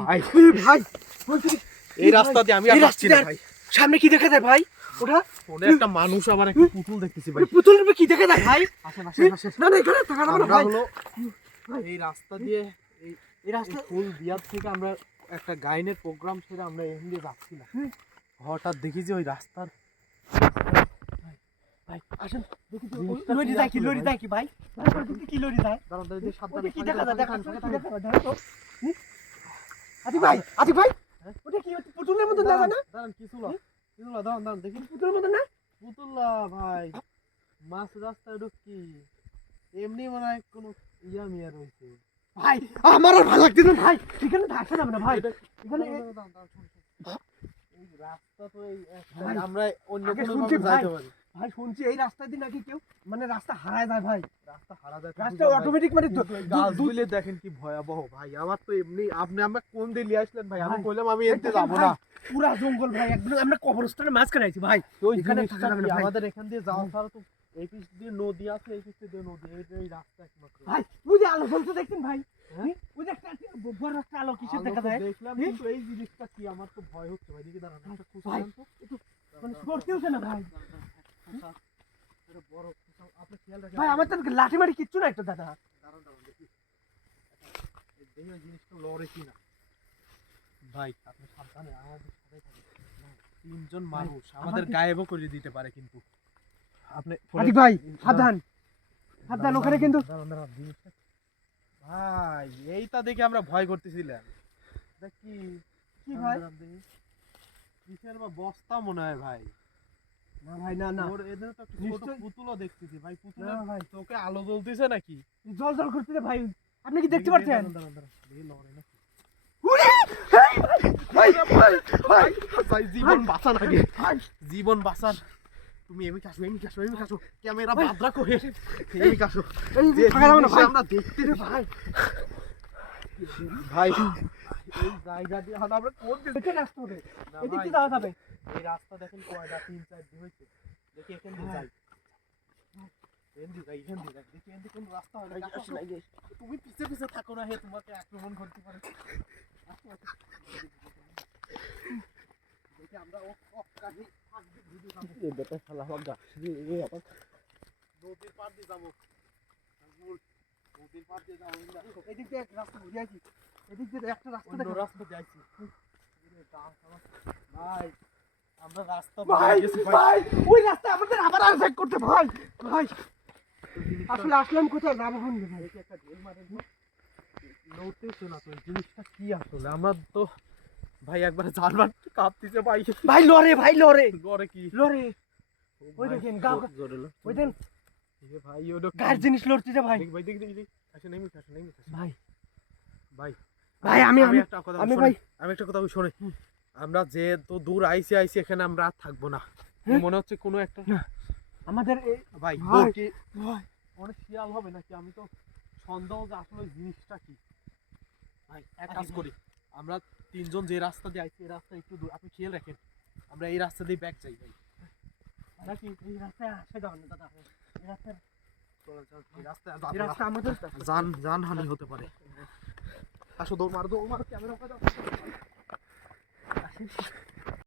ভাই। ভাই এই রাস্তা দিয়ে আমি আর না ভাই। সামনে কি দেখা যায় ভাই? ওটা একটা মানুষ আবার একটা পুতুল দেখতেছি ভাই। পুতুলের কি দেখা যায় ভাই? আসেন আসেন আসেন। না না এখানে থাকা না ভাই। এই রাস্তা দিয়ে এই এই রাস্তা ফুল বিয়ার থেকে আমরা একটা গাইনের প্রোগ্রাম সেরে আমরা এখান দিয়ে যাচ্ছিলাম হঠাৎ দেখি যে ওই রাস্তার ভাই আসেন। দেখি লরি কি যায় কি লরি? যায় কি ভাই? কি লরি যায়? দাঁড়ান দাঁড়ান সাবধানে কি দেখা যায়? দেখা আতিক ভাই আতিক ভাই? ওটা কি পুতুলের মতো দাঁড়ান, না? দাঁড়ান কিছুলা কিছুলা দাঁড়ান দাঁড়ান দেখি। পুতুলের মতো না? পুতুল্লা ভাই। মাছ রাস্তায় ঢুকি। এমনি মনে হয় কোনো ইয়া মিয়া রয়েছে। ভাই আমার আর ভালো লাগছে না ভাই। এখানে থাকা যাবে না ভাই। এখানে রাস্তা তো এই আমরা অন্য কোনো যাইতে পারি। ভাই শুনছি এই রাস্তা দিয়ে নাকি কেউ মানে রাস্তা হারায় যায় ভাই। রাস্তা হারা যায় রাস্তা অটোমেটিক মানে গাছগুলো দেখেন কি ভয়াবহ ভাই। আমার তো এমনি আপনি আমরা কোন দিয়ে নিয়ে আসলেন ভাই? আমি কইলাম আমি দেখেন যাব না। পুরা জঙ্গল ভাই একদম আমরা কবরস্থানের মাঝখানে আছি ভাই। এখানে জিনিসটা থাকা যাবে না কি, আমাদের এখান দিয়ে যাওয়া ছাড়া তো এই পিছ দিয়ে নদী আছে এই পিছ দিয়ে নদী এই রাস্তা একমাত্র। ভাই ওই যে আলো জ্বলছে দেখছেন ভাই? হ্যাঁ? ওই যে একটা বড় একটা আলো কিসের দেখা যায়? দেখলাম? কিন্তু এই জিনিসটা কি? আমার তো ভয় হচ্ছে ভাই। দিকে দাঁড়ান একটা খুশি তো। মানে সরতে হচ্ছে না ভাই। ভাই আমার তো লাঠি মারি কিচ্ছু না একটা দাদা। দাঁড়ান দাঁড়ান দেখি। দেখি জিনিসটা লড়ে কিনা ভাই আপনি সাবধানে আমাদের সাথে থাকেন। তিনজন মানুষ আমাদের গায়েবও করে দিতে পারে কিন্তু। আপনি আতিক ভাই সাবধান। সাবধান ওখানে কিন্তু দাঁড়ান, দাঁড়ান, জিনিসটা- ভাই এইটা দেখে আমরা ভয় করতেছিলাম। দেখি কি? ভাই? কিসের বা বস্তা মনে হয় ভাই? ভাই না না। ওর এদের তো একটা ছোট নিশ্চয়ই- পুতুলও দেখতেছি। ভাই ভাই। চোখে আলো জ্বলতেছে নাকি? জল জল করতেছে ভাই। আপনি কি দেখতে দেখি, পাচ্ছেন? জীবন বাঁচান আগে। ভাই, জীবন বাঁচান। তুমি এমনি আসো এমনি আসো এমনি আসো। ক্যামেরা বাদ রাখো এমনি না আমরা দেখতে রে ভাই, ভাই এই জায়গা দিয়ে এখন আমরা কোন দিকে রাস্তা হবে। এদিক দিয়ে যাওয়া যাবে। এই রাস্তা দেখেন কয়টা তিন চার দিন হয়েছে দেখি এখান দিয়ে যাই হয়। তুমি পিছে পিছে থাকো না হে তোমাকে আক্রমণ করতে পারে আমরা ও থাকবে ভিডিও যাব নদীর পার দিয়ে যাব নদীর পার দিয়ে যাব আমরা। এদিক দিয়ে একটা রাস্তা ঘুরে আছি। এদিক দিয়ে একটা রাস্তা দিয়ে। ভাই আমরা রাস্তা ভাই, ভাই। ভাই, ওই রাস্তা আমাদের আবার আনসাইড করতে ভাই ভাই আসলে আসলাম কোথায় না ভাই একটা ঢেল মারেন তো। নড়তেছে তো, জিনিসটা কি আসলে? আমরা তো ভাই একবার জানবার কাঁপতেছে ভাই ভাই লরে ভাই লরে লড়ে কি লরে ওই দেখেন, গাও-। ওই এ ভাই ওটা কি? গায়ের জিনিস লড়তেছে ভাই? দেখি ভাই দেখি দেখি আসেন, ভাই। ভাই ভাই আমি আমি একটা কথা আমি ভাই আমি একটা কথা শোনে আমরা যে তো দূর আইসি আইসি এখানে আমরা আর থাকব না। হ্যাঁ? মনে হচ্ছে কোনো একটা আমাদের এই- ভাই ভাই। কি ভাই। অনেক শিয়াল হবে নাকি? আমি তো সন্দেহ যে আসলে জিনিসটা কি। ভাই এক কাজ করি। আমরা তিনজন যে রাস্তা দিয়ে আইছি এই রাস্তা একটু দূর আপনি খেয়াল রাখেন আমরা এই রাস্তা দিয়ে ব্যাক যাই ভাই। নাকি এই রাস্তায় আসে যাবেন না দাদা। এই রাস্তায় চলেন, চলেন, এই রাস্তায় এই যাব না। রাস্তা আমাদের জান জান হানি হতে পারে আসো দৌড় মার দৌড় মার ক্যামেরা